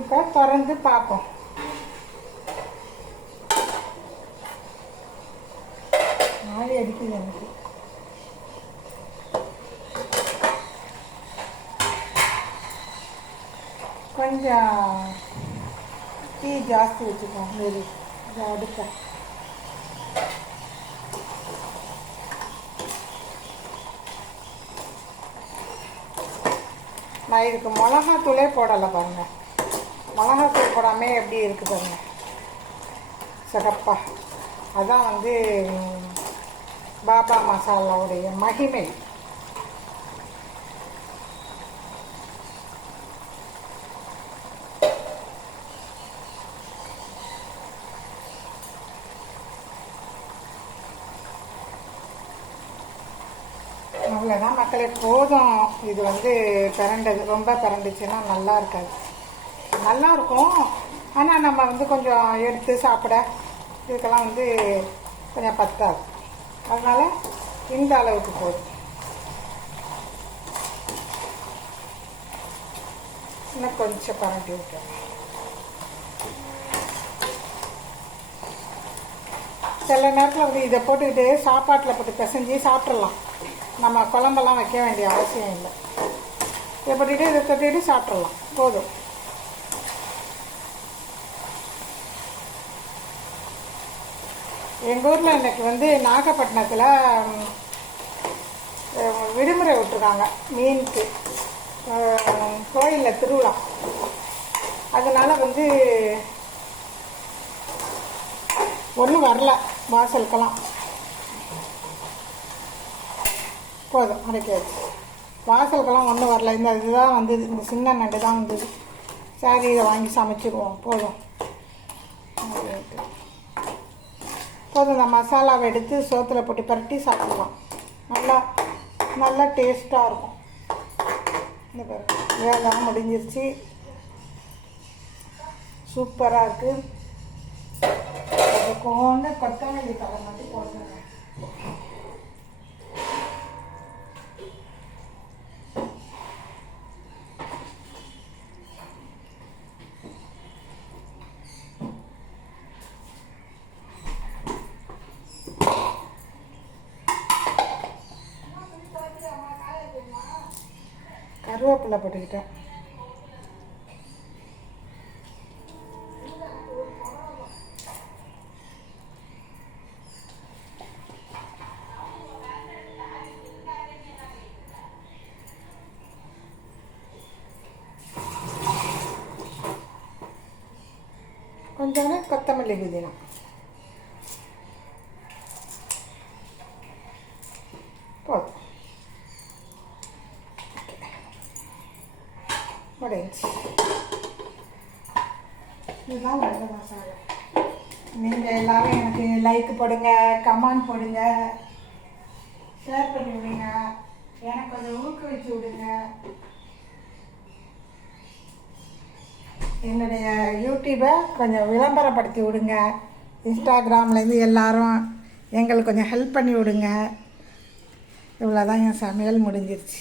இப்போ திறந்து பார்ப்போம். ஆவி அடிக்குது எனக்கு. கொஞ்சம் டீ ஜாஸ்தி வச்சுக்கோங்க. வெறி இதை அடுப்ப நான் இதுக்கு மிளகாத்தூளே போடலை பாருங்கள். மிளகாத்தூள் போடாமே எப்படி இருக்குது பாருங்கள், சிறப்பா. அதான் வந்து பாபா மசாலாவுடைய மகிமை. அவ்வளோதான் மக்களே, போதும். இது வந்து பிறண்டது, ரொம்ப பிறண்டுச்சுன்னா நல்லா இருக்காது. நல்லா இருக்கும், ஆனால் நம்ம வந்து கொஞ்சம் எடுத்து சாப்பிட இதுக்கெல்லாம் வந்து கொஞ்சம் பத்தாது. அதனால் இந்த அளவுக்கு போதும். இன்னும் கொஞ்சம் பரண்டி விட்டுறோம். சில நேரத்தில் வந்து இதை போட்டுக்கிட்டு சாப்பாட்டில் போட்டு பிசைஞ்சு சாப்பிட்றலாம். நம்ம குழம்பெல்லாம் வைக்க வேண்டிய அவசியம் இல்லை. இதை போட்டுட்டு இதை தொட்டிட்டு சாப்பிட்றலாம், போதும். எங்கள் ஊரில் இன்றைக்கி வந்து நாகப்பட்டினத்தில் விடுமுறை விட்டுருக்காங்க மீனுக்கு, கோயிலில் திருவிழா. அதனால் வந்து ஒன்றும் வரல வாசலுக்கெல்லாம். போதும், அரைக்காச்சு. வாசலுக்கெல்லாம் ஒன்றும் வரல. இந்த இதுதான் வந்தது, இந்த சின்ன நண்டு தான் வந்தது. சரி, இதை வாங்கி சமைச்சிடுவோம். போதும் போதும். இந்த மசாலாவை எடுத்து சோத்தில் போட்டு பரட்டி சாப்பிடுவோம். நல்லா டேஸ்ட்டாக இருக்கும். இந்த பாருங்க, வேலை முடிஞ்சிருச்சு. சூப்பராக இருக்குது. கொண்டு கொத்தமல்லி தலை மட்டும் போடுறேன். கருவேப்பிலை போட்டுக்கிட்டேன். கொஞ்சம் கொத்தமல்லி புதினா. போதும், முடிஞ்சு. இதுதான் நல்ல மசாலா. நீங்கள் எல்லோரும் எனக்கு லைக் போடுங்க, கமெண்ட் போடுங்க, ஷேர் பண்ணி விடுங்க, எனக்கு கொஞ்சம் ஊக்குவிச்சு விடுங்க. என்னுடைய யூடியூப்பை கொஞ்சம் விளம்பரப்படுத்தி விடுங்க. இன்ஸ்டாகிராம்லேருந்து எல்லோரும் எங்களுக்கு கொஞ்சம் ஹெல்ப் பண்ணி விடுங்க. இவ்வளோதான், என் சமையல் முடிஞ்சிருச்சு.